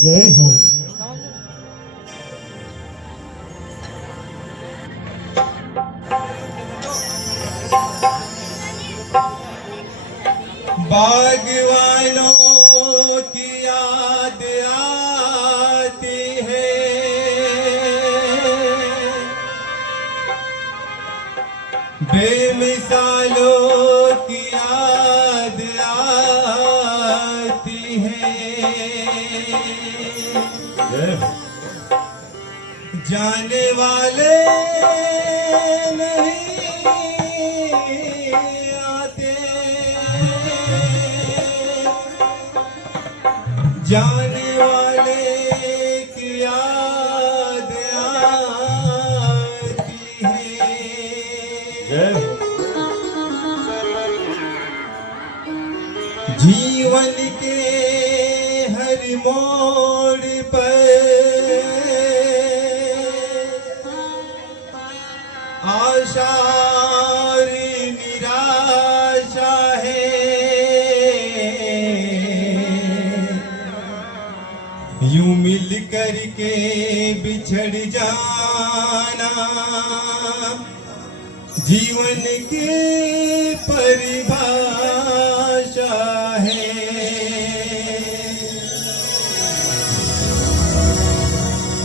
जय हो। बागवानों की याद आती है, बेमिसालों की याद आती है। जाने वाले नहीं आते, जाने वाले की याद आती है। जीवन के हर मोड़ पर आशा और निराशा है, यूं मिल करके बिछड़ जाना जीवन की परिभाषा है।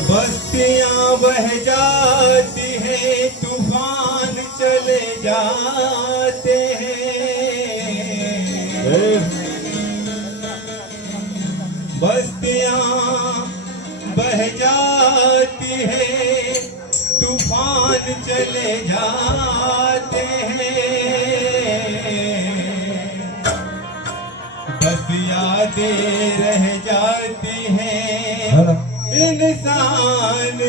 बस्तियां बह जाती हैं, तूफान चले जाते हैं। बस्तियां बह जाती हैं, तूफान चले जाते हैं। बस यादें रह जाती हैं, इंसान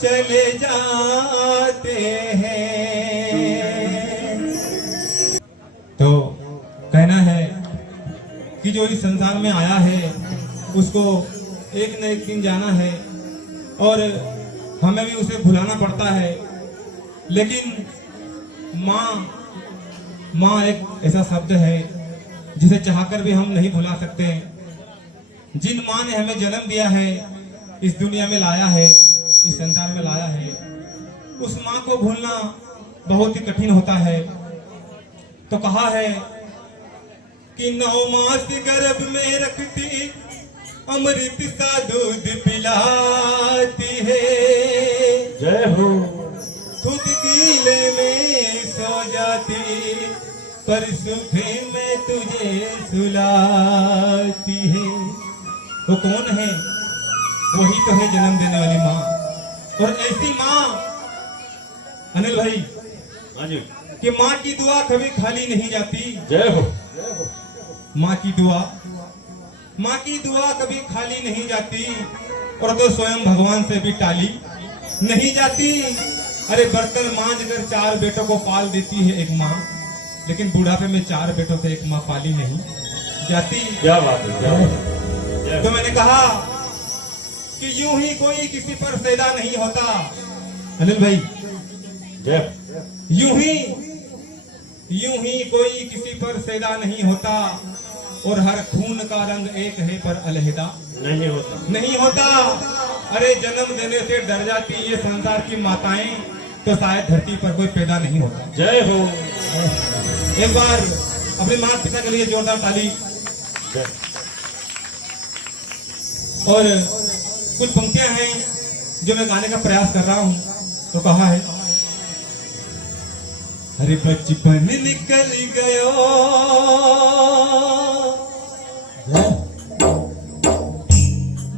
चले जाते हैं। तो कहना है कि जो इस संसार में आया है उसको एक न एक दिन जाना है और हमें भी उसे भुलाना पड़ता है। लेकिन माँ एक ऐसा शब्द है जिसे चाहकर भी हम नहीं भुला सकते। जिन माँ ने हमें जन्म दिया है, इस दुनिया में लाया है, इस संसार में लाया है, उस माँ को भूलना बहुत ही कठिन होता है। तो कहा है कि 9 मास गर्भ में रखती, अमृत सा दूध पिलाती है। जय हो। खुद गीले में सो जाती, पर सुख में तुझे सुलाती है। वो कौन है? वही तो है जन्म देने वाली माँ। और ऐसी माँ अनिल भाई कि माँ की दुआ कभी खाली नहीं जाती। जय हो। माँ की दुआ कभी खाली नहीं जाती, और तो स्वयं भगवान से भी टाली नहीं जाती। अरे बर्तन मांझ कर 4 बेटों को पाल देती है एक माँ, लेकिन बुढ़ापे में 4 बेटों से एक माँ पाली नहीं जाती। क्या बात है, क्या बात है। तो मैंने कहा कि यूं ही कोई किसी पर सैदा नहीं होता अनिल भाई। जय। यूं ही कोई किसी पर सैदा नहीं होता, और हर खून का रंग एक है पर अलहदा नहीं होता। अरे जन्म देने से डर जाती ये संसार की माताएं, तो शायद धरती पर कोई पैदा नहीं होता। जय हो। एक बार अपने माता पिता के लिए जोरदार ताली। और कुछ पंक्तियां हैं जो मैं गाने का प्रयास कर रहा हूं। तो कहा है, अरे बचपन निकल गयो,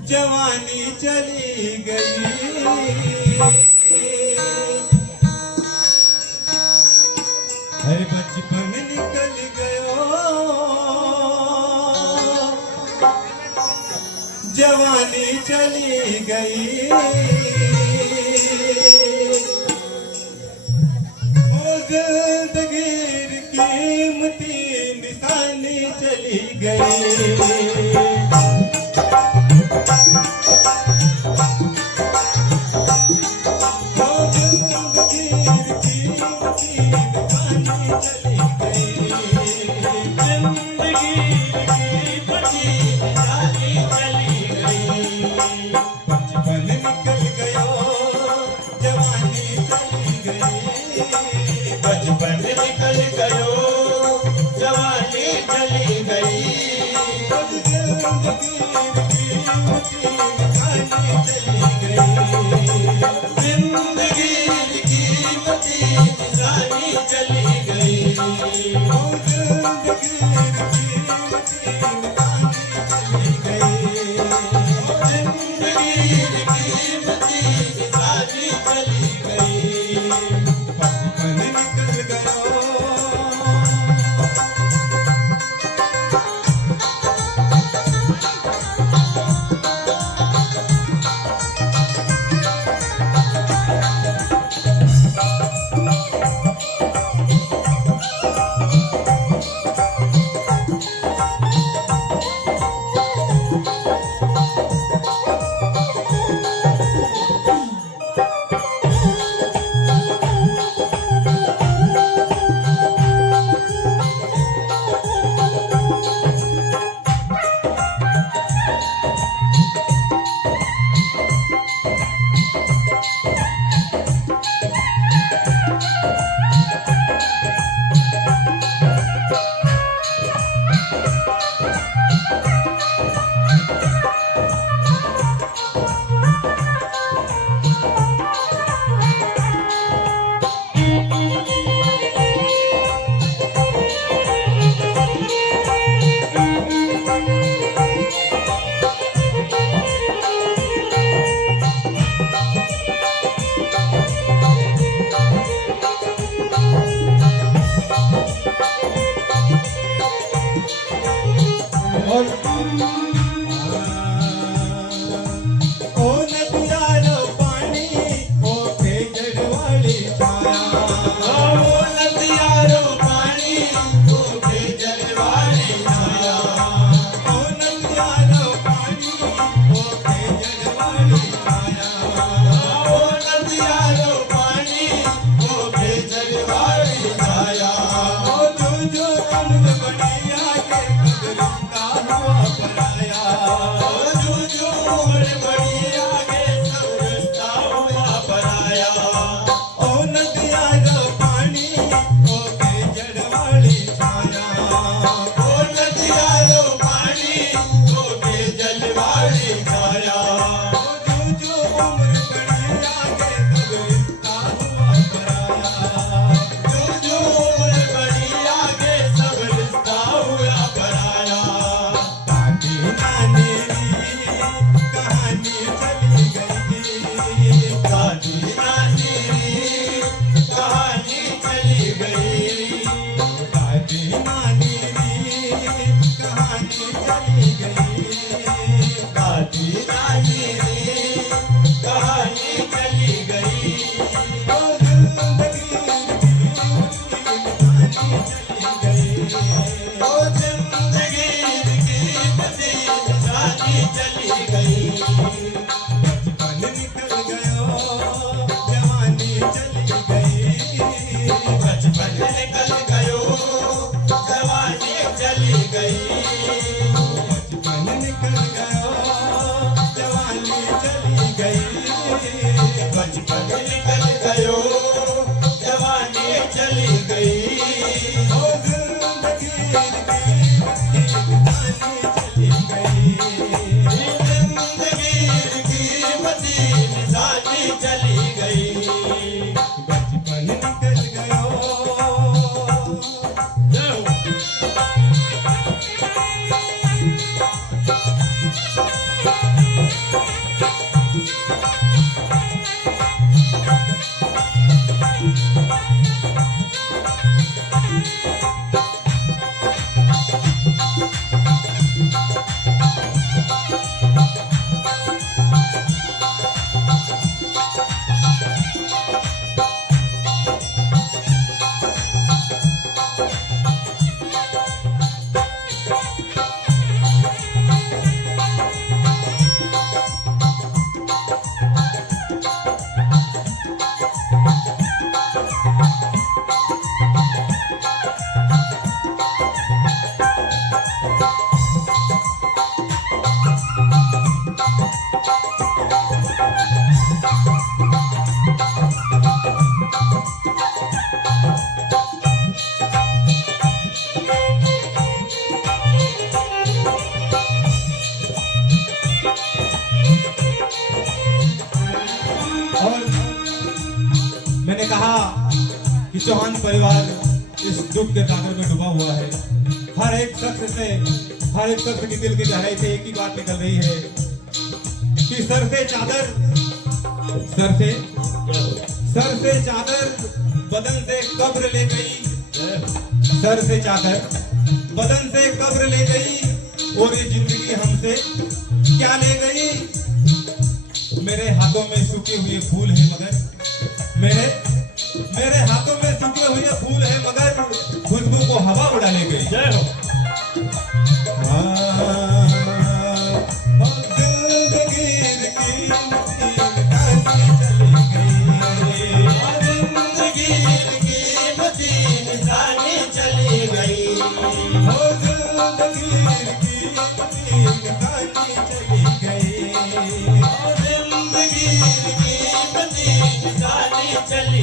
जवानी चली गई, अरे बचपन निकल गयो, जवानी चली गई, जिंदगी कीमती निशानी चली गई। और मैंने कहा कि चौहान परिवार इस दुख के सागर में डूबा हुआ है। हर एक शख्स की दिल की गहराई से एक ही बात निकल रही है कि सर से चादर बदन से कब्र ले गई। सर से चादर बदन से कब्र ले गई और ये जिंदगी हमसे क्या ले गई। मेरे हाथों में सूखे हुए फूल है मगर मेरे हाथों में सूखे हुए फूल है मगर खुशबू को हवा उड़ा ले गई। जय हो। चली गई और चली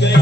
गई।